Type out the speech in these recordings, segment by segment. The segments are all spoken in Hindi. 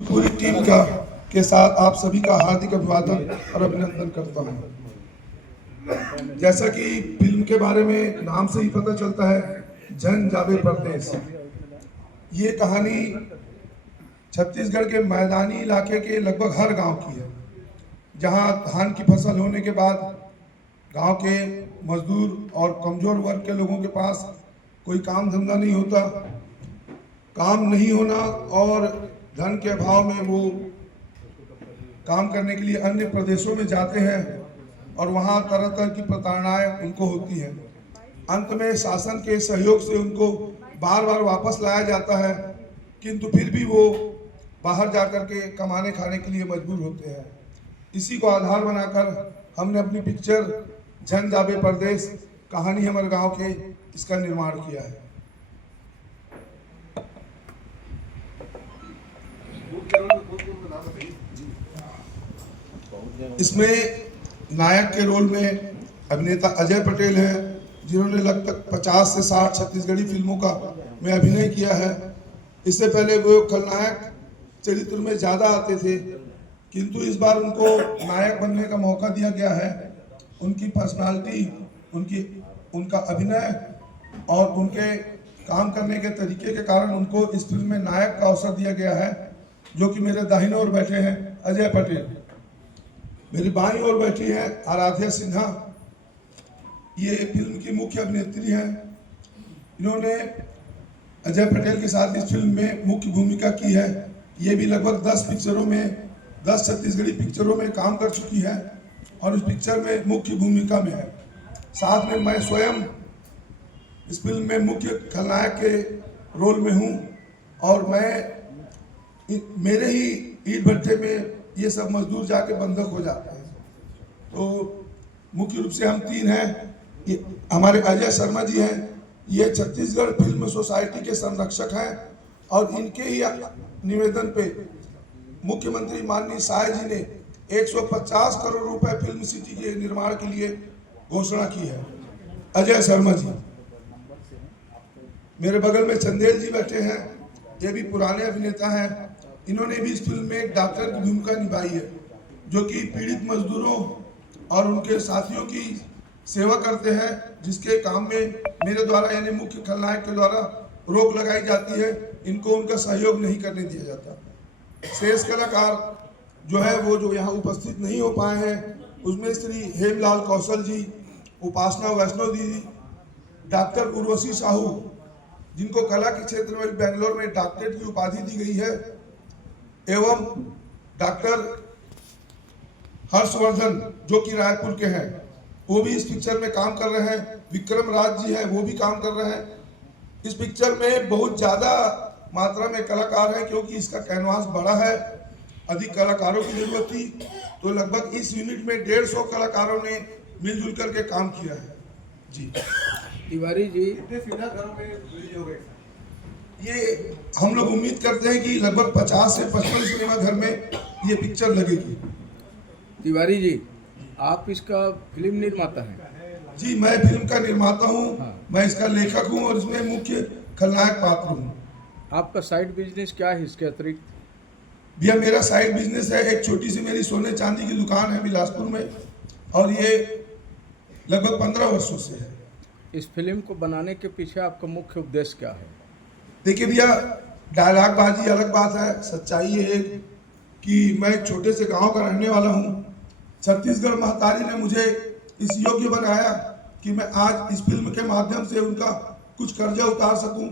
पूरी टीम का के साथ आप सभी का हार्दिक अभिवादन और अभिनंदन करता हूं। जैसा कि फिल्म के बारे में नाम से ही पता चलता है, जन जावे परदेस। ये कहानी छत्तीसगढ़ के मैदानी इलाके के लगभग हर गांव की है, जहां धान की फसल होने के बाद गांव के मजदूर और कमजोर वर्ग के लोगों के पास कोई काम धंधा नहीं होता। काम नहीं होना और धन के अभाव में वो काम करने के लिए अन्य प्रदेशों में जाते हैं और वहाँ तरह तरह की प्रताड़नाएं उनको होती हैं। अंत में शासन के सहयोग से उनको बार बार वापस लाया जाता है, किंतु फिर भी वो बाहर जाकर के कमाने खाने के लिए मजबूर होते हैं। इसी को आधार बनाकर हमने अपनी पिक्चर जन जावे परदेस, कहानी हमारे गांव के, इसका निर्माण किया है। इसमें नायक के रोल में अभिनेता अजय पटेल हैं, जिन्होंने लगभग 50 से 60 छत्तीसगढ़ी फिल्मों का में अभिनय किया है। इससे पहले वो खलनायक चरित्र में ज़्यादा आते थे, किंतु इस बार उनको नायक बनने का मौका दिया गया है। उनकी पर्सनालिटी, उनका अभिनय और उनके काम करने के तरीके के कारण उनको इस फिल्म में नायक का अवसर दिया गया है, जो कि मेरे दाहिने ओर बैठे हैं अजय पटेल, मेरी बाईं ओर बैठी है आराध्या सिन्हा। ये फिल्म की मुख्य अभिनेत्री हैं। इन्होंने अजय पटेल के साथ इस फिल्म में मुख्य भूमिका की है। ये भी लगभग 10 छत्तीसगढ़ी पिक्चरों में काम कर चुकी है और इस पिक्चर में मुख्य भूमिका में है। साथ में मैं स्वयं इस फिल्म में मुख्य खलनायक के रोल में हूँ और मेरे ही ईंट भट्टे में ये सब मजदूर जाके बंधक हो जाते हैं। तो मुख्य रूप से हम 3 हैं। ये हमारे अजय शर्मा जी हैं, ये छत्तीसगढ़ फिल्म सोसाइटी के संरक्षक हैं और इनके ही निवेदन पे मुख्यमंत्री माननीय साय जी ने 150 करोड़ रुपए फिल्म सिटी के निर्माण के लिए घोषणा की है। अजय शर्मा जी। मेरे बगल में चंदेल जी बैठे हैं, ये भी पुराने अभिनेता हैं। इन्होंने भी इस फिल्म में एक डॉक्टर की भूमिका निभाई है, जो कि पीड़ित मजदूरों और उनके साथियों की सेवा करते हैं, जिसके काम में मेरे द्वारा यानी मुख्य खलनायक के द्वारा रोक लगाई जाती है। इनको उनका सहयोग नहीं करने दिया जाता। शेष कलाकार जो है वो जो यहाँ उपस्थित नहीं हो पाए हैं, उसमें श्री हेमलाल कौशल जी, उपासना वैष्णव दीदी, डॉक्टर उर्वशी साहू, जिनको कला के क्षेत्र में बेंगलोर में डॉक्टरेट की उपाधि दी गई है, एवं डॉक्टर हर्षवर्धन जो कि रायपुर के हैं, वो भी इस पिक्चर में काम कर रहे हैं। विक्रम राज जी हैं, वो भी काम कर रहे हैं। इस पिक्चर में बहुत ज़्यादा मात्रा में कलाकार हैं, क्योंकि इसका कैनवास बड़ा है, अधिक कलाकारों की जरूरत थी। तो लगभग इस यूनिट में 150 कलाकारों ने मिलजुल करके काम किया है। जी तिवारी जी, सीधा घरों में रिलीज हो गए। ये हम लोग उम्मीद करते हैं कि लगभग 50 से 55 सिनेमा घर में ये पिक्चर लगेगी। तिवारी जी, आप इसका फिल्म निर्माता हैं? जी, मैं फिल्म का निर्माता हूँ। हाँ। मैं इसका लेखक हूँ और इसमें मुख्य खलनायक पात्र हूँ। आपका साइड बिजनेस क्या है इसके अतिरिक्त? भैया, मेरा साइड बिजनेस है, एक छोटी सी मेरी सोने चांदी की दुकान है बिलासपुर में, और ये लगभग 15 वर्षों से है। इस फिल्म को बनाने के पीछे आपका मुख्य उद्देश्य क्या है? देखिए भैया, डायलॉग बाजी अलग बात है, सच्चाई ये है कि मैं एक छोटे से गांव का रहने वाला हूं। छत्तीसगढ़ महतारी ने मुझे इस योग्य बनाया कि मैं आज इस फिल्म के माध्यम से उनका कुछ कर्जा उतार सकूं।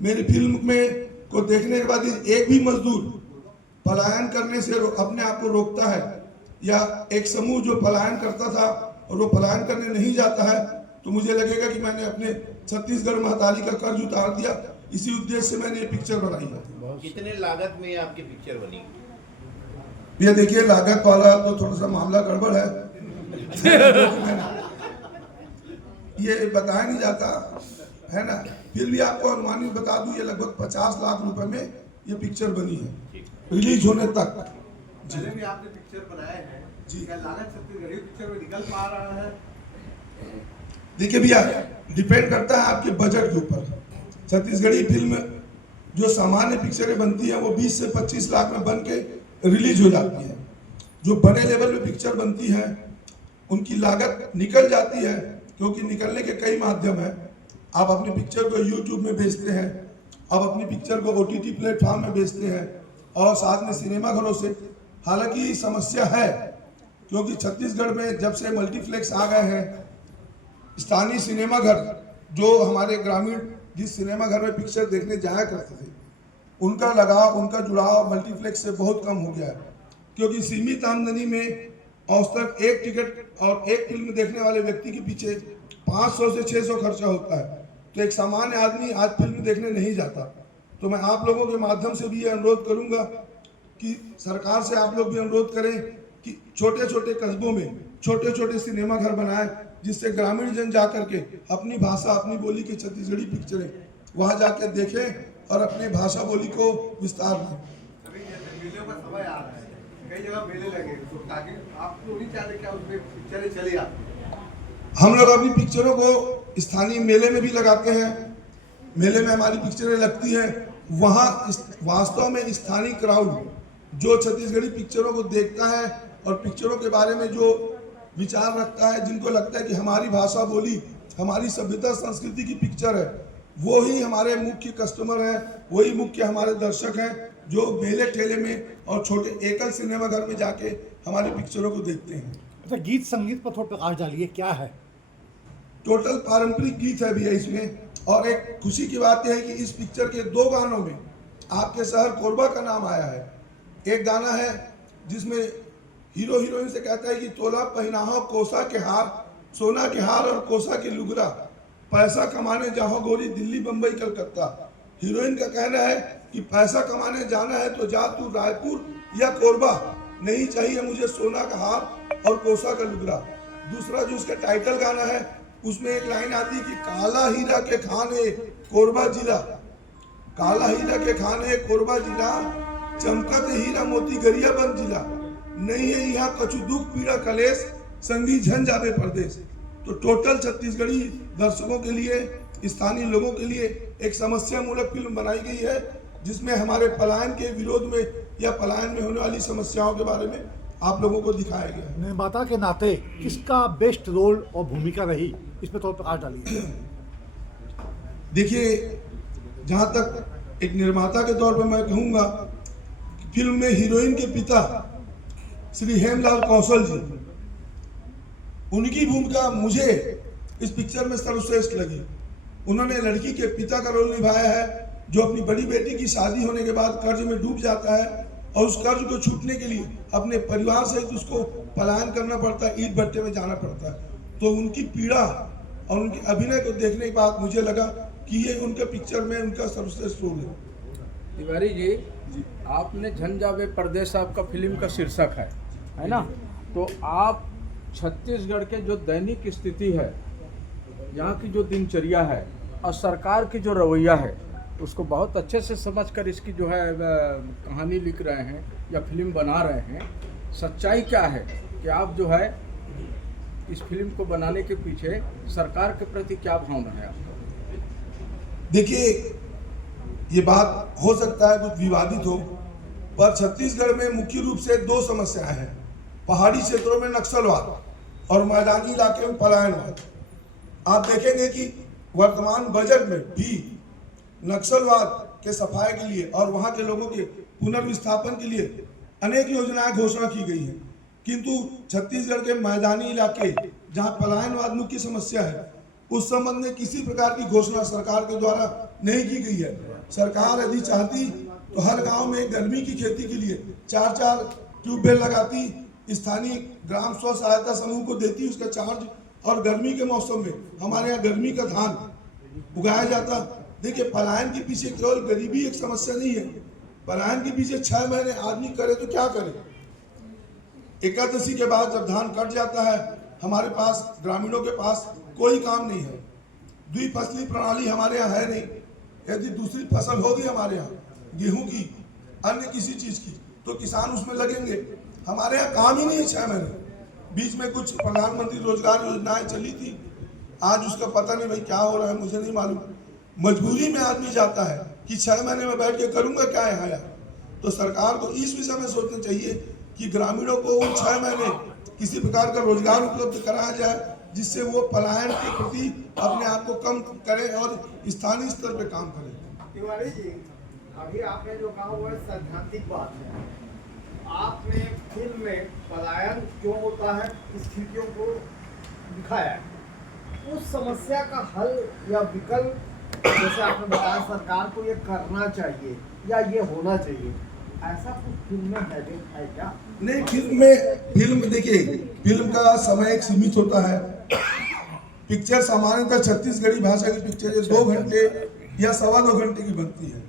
मेरी फिल्म में को देखने के बाद एक भी मजदूर पलायन करने से अपने आप को रोकता है, या एक समूह जो पलायन करता था और वो पलायन करने नहीं जाता है, तो मुझे लगेगा कि मैंने अपने छत्तीसगढ़ महतारी का कर्ज उतार दिया। इसी उद्देश्य से मैंने ये पिक्चर बनाई है। कितने लागत में आपकी पिक्चर बनी? भैया देखिए, लागत वाला तो थोड़ा सा मामला गड़बड़ है। ये बताया नहीं जाता है ना, फिर भी आपको अनुमानित बता दूं, ये लगभग 50 लाख रुपए में ये पिक्चर बनी है रिलीज होने तक। पहले भी आपने पिक्चर बनाए हैं जी। क्या लागत छत्तीसगढ़ी पिक्चर में निकल पा रहा है? देखिए भैया, डिपेंड करता है आपके बजट के ऊपर। छत्तीसगढ़ी फिल्म जो सामान्य पिक्चरें बनती हैं वो 20 से 25 लाख में बन के रिलीज हो जाती है। जो बड़े लेवल पे पिक्चर बनती है उनकी लागत निकल जाती है, क्योंकि निकलने के कई माध्यम हैं। आप अपनी पिक्चर को यूट्यूब में बेचते हैं, आप अपनी पिक्चर को OTT प्लेटफॉर्म में बेचते हैं और साथ में सिनेमा घरों से। हालांकि समस्या है, क्योंकि छत्तीसगढ़ में जब से मल्टीप्लेक्स आ गए हैं, स्थानीय सिनेमा घर जो हमारे ग्रामीण जिस सिनेमा घर में पिक्चर देखने जाया करते थे, उनका लगाव, उनका जुड़ाव मल्टीप्लेक्स से बहुत कम हो गया है। क्योंकि सीमित आमदनी में औसतन एक टिकट और एक फिल्म देखने वाले व्यक्ति के पीछे 500 से 600 खर्चा होता है, तो एक सामान्य आदमी आज फिल्म देखने नहीं जाता। तो मैं आप लोगों के माध्यम से भी ये अनुरोध करूंगा कि सरकार से आप लोग भी अनुरोध करें कि छोटे छोटे कस्बों में छोटे छोटे सिनेमा घर बनाएं, जिससे ग्रामीण जन जा करके अपनी भाषा, अपनी बोली की छत्तीसगढ़ी पिक्चरें वहाँ जाके देखें और अपने भाषा बोली को विस्तार दें। अभी जैसे मेलों का समय आ रहा है, कई जगह मेले लगे, तो ताकि आप लोग नहीं चाहते क्या उसमें पिक्चरें चली आती? हम लोग अपनी पिक्चरों को स्थानीय मेले में भी लगाते हैं। मेले में हमारी पिक्चरें लगती हैं, वहाँ वास्तव में स्थानीय क्राउड जो छत्तीसगढ़ी पिक्चरों को देखता है और पिक्चरों के बारे में जो विचार रखता है, जिनको लगता है कि हमारी भाषा बोली, हमारी सभ्यता संस्कृति की पिक्चर है, वो ही हमारे मुख्य कस्टमर हैं, वही मुख्य हमारे दर्शक हैं, जो मेले ठेले में और छोटे एकल सिनेमा घर में जाके हमारी पिक्चरों को देखते हैं। अच्छा, गीत संगीत पर थोड़ा प्रकाश डालिए, क्या है? टोटल पारंपरिक गीत है भैया इसमें। और एक खुशी की बात यह है कि इस पिक्चर के 2 गानों में आपके शहर कोरबा का नाम आया है। एक गाना है जिसमें हीरो हीरोइन से कहता है कि तोला पहनाहो कोसा के हार, सोना के हार और कोसा के लुगरा, पैसा कमाने जाओ गोरी दिल्ली बम्बई कलकत्ता। हीरोइन का कहना है कि पैसा कमाने जाना है तो जा तू रायपुर या कोरबा, नहीं चाहिए मुझे सोना का हार और कोसा का लुगरा। दूसरा जो उसका टाइटल गाना है, उसमें एक लाइन आती है कि काला हीरा के खाने कोरबा जिला, काला हीरा के खाने कोरबा जिला, चमकत हीरा मोती गरिया बन जिला, नहीं है यहाँ कछु दुख पीड़ा कलेश, संगी झन जावे परदेश। तो टोटल छत्तीसगढ़ी दर्शकों के लिए, स्थानीय लोगों के लिए एक समस्या मूलक फिल्म बनाई गई है, जिसमें हमारे पलायन के विरोध में या पलायन में होने वाली समस्याओं के बारे में आप लोगों को दिखाया गया है। निर्माता के नाते किसका बेस्ट रोल और भूमिका रही, इस पर थोड़ा प्रकाश डालिए। देखिए, जहाँ तक एक निर्माता के तौर पर मैं कहूँगा कि फिल्म में हीरोइन के पिता श्री हेमलाल कौशल जी, उनकी भूमिका मुझे इस पिक्चर में सर्वश्रेष्ठ लगी। उन्होंने लड़की के पिता का रोल निभाया है, जो अपनी बड़ी बेटी की शादी होने के बाद कर्ज में डूब जाता है और उस कर्ज को छूटने के लिए अपने परिवार सहित उसको पलायन करना पड़ता है, ईंट भट्टे में जाना पड़ता है। तो उनकी पीड़ा और उनके अभिनय को देखने के बाद मुझे लगा कि ये उनके पिक्चर में उनका सर्वश्रेष्ठ रोल है। तिवारी जी, आपने झन जावे परदेश आपका फिल्म का शीर्षक है ना? तो आप छत्तीसगढ़ के जो दैनिक स्थिति है, यहाँ की जो दिनचर्या है और सरकार की जो रवैया है, उसको बहुत अच्छे से समझकर इसकी जो है कहानी लिख रहे हैं या फिल्म बना रहे हैं। सच्चाई क्या है कि आप जो है इस फिल्म को बनाने के पीछे सरकार के प्रति क्या भावना है आपका? देखिए, ये बात हो सकता है कुछ विवादित हो, पर छत्तीसगढ़ में मुख्य रूप से 2 समस्याएं हैं। पहाड़ी क्षेत्रों में नक्सलवाद और मैदानी इलाके में पलायनवाद। आप देखेंगे कि वर्तमान बजट में भी नक्सलवाद के सफाई के लिए और वहाँ के लोगों के पुनर्विस्थापन के लिए अनेक योजनाएं घोषणा की गई हैं, किंतु छत्तीसगढ़ के मैदानी इलाके जहाँ पलायनवाद मुख्य समस्या है, उस संबंध में किसी प्रकार की घोषणा सरकार के द्वारा नहीं की गई है। सरकार यदि चाहती तो हर गांव में गर्मी की खेती के लिए 4-4 ट्यूबवेल लगाती, स्थानीय ग्राम स्व सहायता समूह को देती उसका चार्ज, और गर्मी के मौसम में हमारे यहाँ गर्मी का धान उगाया जाता। देखिए, पलायन के पीछे केवल गरीबी एक समस्या नहीं है, पलायन के पीछे 6 महीने आदमी करे तो क्या करे। एकादशी के बाद जब धान कट जाता है, हमारे पास ग्रामीणों के पास कोई काम नहीं है। द्विफसली प्रणाली हमारे यहाँ है नहीं। यदि दूसरी फसल होगी हमारे यहाँ गेहूं की, अन्य किसी चीज की, तो किसान उसमें लगेंगे। हमारे यहाँ काम ही नहीं है 6 महीने। बीच में कुछ प्रधानमंत्री रोजगार योजनाएं चली थी, आज उसका पता नहीं भाई क्या हो रहा है, मुझे नहीं मालूम। मजबूरी में आदमी जाता है, कि 6 महीने में बैठ के करूंगा क्या यहाँ यार। तो सरकार को इस विषय में सोचना चाहिए कि ग्रामीणों को उन 6 महीने किसी प्रकार का रोजगार उपलब्ध कराया जाए, जिससे वो पलायन के प्रति अपने आप को कम करें और स्थानीय स्तर पे काम करें। तिवारी जी, अभी आपने जो कहा वो सैद्धांतिक बात है। आपने फिल्म में पलायन क्यों होता है स्थितियों को दिखाया है। उस समस्या का हल या विकल्प जैसे आपने बताया सरकार को ये करना चाहिए या ये होना चाहिए, ऐसा कुछ फिल्म में है क्या? नहीं, फिल्म देखिए, फिल्म का समय एक सीमित होता है। पिक्चर सामान्यतः छत्तीसगढ़ी भाषा की पिक्चर 2 घंटे या 2.25 घंटे की बनती है।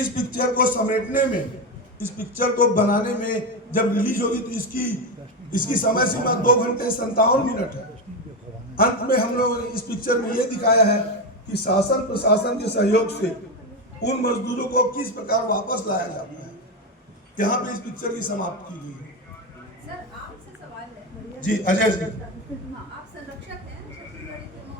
इस पिक्चर को समेटने में, इस पिक्चर को बनाने में जब रिलीज होगी तो इसकी समय सीमा 2 घंटे 57 मिनट है। अंत में हम लोगों ने इस पिक्चर में ये दिखाया है कि शासन प्रशासन के सहयोग से उन मजदूरों को किस प्रकार वापस लाया जाता है। यहाँ पे इस पिक्चर की समाप्ति की गई है। सर, आपसे सवाल है। जी, अजय जी। हाँ, आप संरक्षक हैं छत्तीसगढ़ी फिल्मों।